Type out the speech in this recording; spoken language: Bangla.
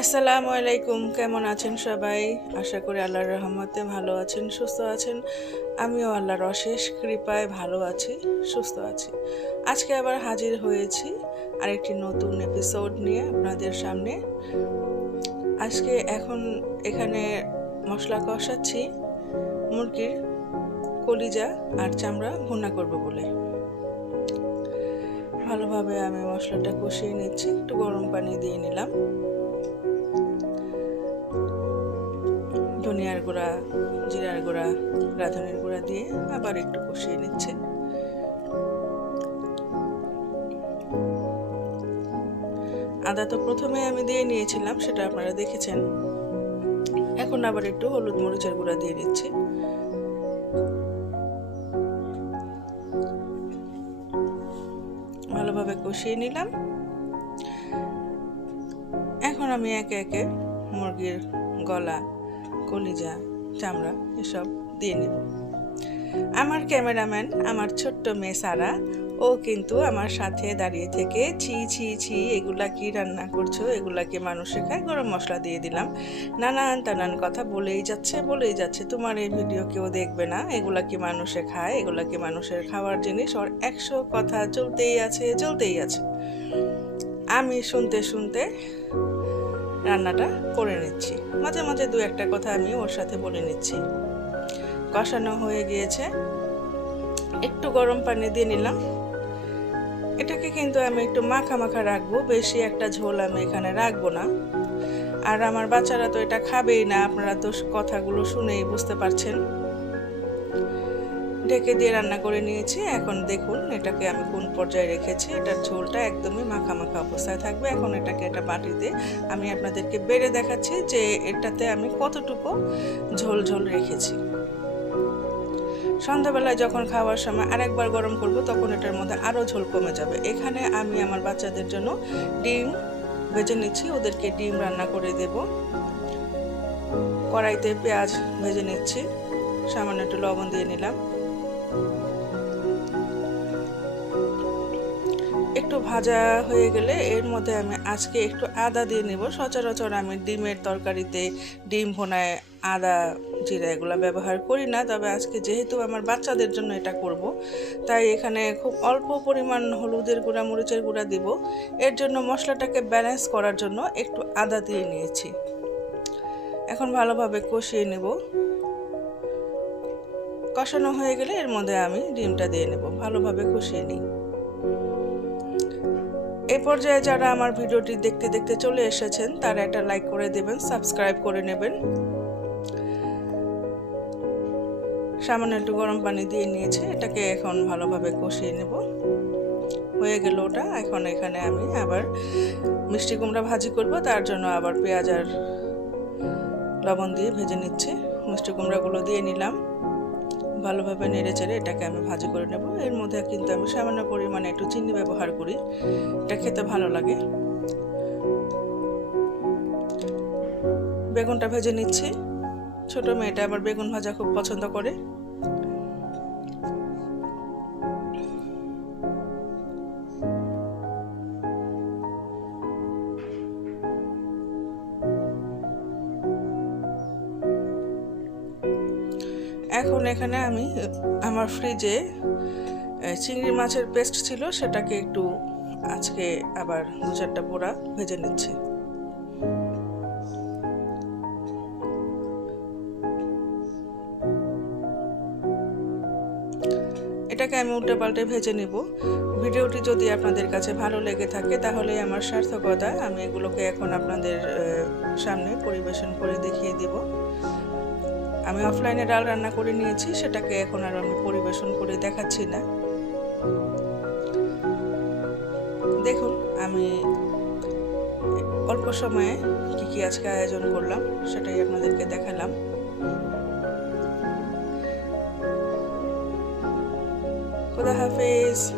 আসসালামু আলাইকুম, কেমন আছেন সবাই? আশা করি আল্লাহর রহমতে ভালো আছেন, সুস্থ আছেন। আমিও আল্লাহর অশেষ কৃপায় ভালো আছি, সুস্থ আছি। আজকে আবার হাজির হয়েছি আরেকটি নতুন এপিসোড নিয়ে আপনাদের সামনে। আজকে এখানে মশলা কষাচ্ছি মুরগির কলিজা আর চামড়া ভুনা করব বলে। ভালোভাবে আমি মশলাটা কষিয়ে নিচ্ছি, একটু গরম পানি দিয়ে নিলাম। ধনিয়ার গুঁড়া, জিরার গুঁড়া, রাঁধুনির গুঁড়া দিয়ে আবার একটু কষিয়ে নিচ্ছে। আদা তো প্রথমে আমি দিয়ে নিয়েছিলাম, সেটা আপনারা দেখেছেন। এখন আবার একটু হলুদ মরিচের গুঁড়া দিয়ে নিচ্ছি। ভালোভাবে কষিয়ে নিলাম। এখন আমি একে একে মুরগির গলা, কলিজা, চামড়া এসব দিয়ে নেব। আমার ক্যামেরাম্যান, আমার ছোট্ট মেয়ে সারা, ও কিন্তু আমার সাথে দাঁড়িয়ে থেকে ছি ছি ছি, এগুলা কি রান্না করছো, এগুলা কি মানুষে খায়? গরম মশলা দিয়ে দিলাম। নানান কথা বলেই যাচ্ছে, তোমার এই ভিডিও কেউ দেখবে না, এগুলা কি মানুষে খায়, এগুলা কি মানুষের খাওয়ার জিনিস? ওর 100 কথা চলতেই আছে। আমি শুনতে রান্নাটা করে নিচ্ছি। মাঝে মাঝে দু একটা কথা আমি ওর সাথে বলে নিচ্ছি। কষানো হয়ে গিয়েছে, একটু গরম পানি দিয়ে নিলাম। এটাকে কিন্তু আমি একটু মাখা রাখবো, বেশি একটা ঝোল আমি এখানে রাখবো না। আর আমার বাচ্চারা তো এটা খাবেই না, আপনারা তো কথাগুলো শুনেই বুঝতে পারছেন। ঢেকে দিয়ে রান্না করে নিয়েছি। এখন দেখুন এটাকে আমি কোন পর্যায়ে রেখেছি। এটার ঝোলটা একদমই মাখা অবস্থায় থাকবে। এখন এটাকে একটা বাটিতে আমি আপনাদেরকে বেড়ে দেখাচ্ছি যে এটাতে আমি কতটুকু ঝোল রেখেছি। সন্ধ্যাবেলায় যখন খাওয়ার সময় আরেকবার গরম করব, তখন এটার মধ্যে আরও ঝোল কমে যাবে। এখানে আমি আমার বাচ্চাদের জন্য ডিম ভেজে নিচ্ছি, ওদেরকে ডিম রান্না করে দেব। কড়াইতে পেঁয়াজ ভেজে নিচ্ছি, সামান্য একটু লবণ দিয়ে নিলাম। একটু ভাজা হয়ে গেলে এর মধ্যে আমি আজকে একটু আদা দিয়ে নেব। সচরাচর আমি ডিমের তরকারিতে, ডিম ভুনায় আদা জিরা এগুলো ব্যবহার করি না, তবে আজকে যেহেতু আমার বাচ্চাদের জন্য এটা করব, তাই এখানে খুব অল্প পরিমাণ হলুদের গুঁড়া, মরিচের গুঁড়া দিব। এর জন্য মশলাটাকে ব্যালেন্স করার জন্য একটু আদা দিয়ে নিয়েছি। এখন ভালোভাবে কষিয়ে নেব। কষানো হয়ে গেলে এর মধ্যে আমি ডিমটা দিয়ে নেব, ভালোভাবে কষিয়ে নিই। এই পর্যায়ে যারা আমার ভিডিওটি দেখতে চলে এসেছেন, তারা একটা লাইক করে দেবেন, সাবস্ক্রাইব করে নেবেন। সামান্য একটু গরম পানি দিয়ে নিয়েছে, এটাকে এখন ভালোভাবে কষিয়ে নেব। হয়ে গেল ওটা। এখন এখানে আমি আবার মিষ্টি কুমড়া ভাজি করব, তার জন্য আবার পেঁয়াজ আর লবণ দিয়ে ভেজে নিচ্ছে। মিষ্টি কুমড়াগুলো দিয়ে নিলাম, ভালোভাবে নেড়ে চেড়ে এটাকে আমি ভাজি করে নেব। এর মধ্যে কিন্তু আমি সামান্য পরিমাণে একটু চিনি ব্যবহার করি, এটা খেতে ভালো লাগে। বেগুনটা ভেজে নিচ্ছি। ছোট মেয়েটা আবার বেগুন ভাজা খুব পছন্দ করে। এখন এখানে আমি আমার ফ্রিজে চিংড়ি মাছের পেস্ট ছিল, সেটাকে একটু আজকে আবার 2-4টা বোড়া ভেজে নিচ্ছি। এটাকে আমি উল্টে পাল্টে ভেজে নেব। ভিডিওটি যদি আপনাদের কাছে ভালো লেগে থাকে তাহলে আমার সার্থকতা। আমি এগুলোকে এখন আপনাদের সামনে পরিবেশন করে দেখিয়ে দিব। আমি অফলাইনে ডাল রান্না করে নিয়েছি, সেটাকে এখন আর আমি পরিবেশন করে দেখাচ্ছি না। দেখুন আমি অল্প সময়ে কি আজকে আয়োজন করলাম সেটাই আপনাদেরকে দেখালাম। খোদা হাফেজ।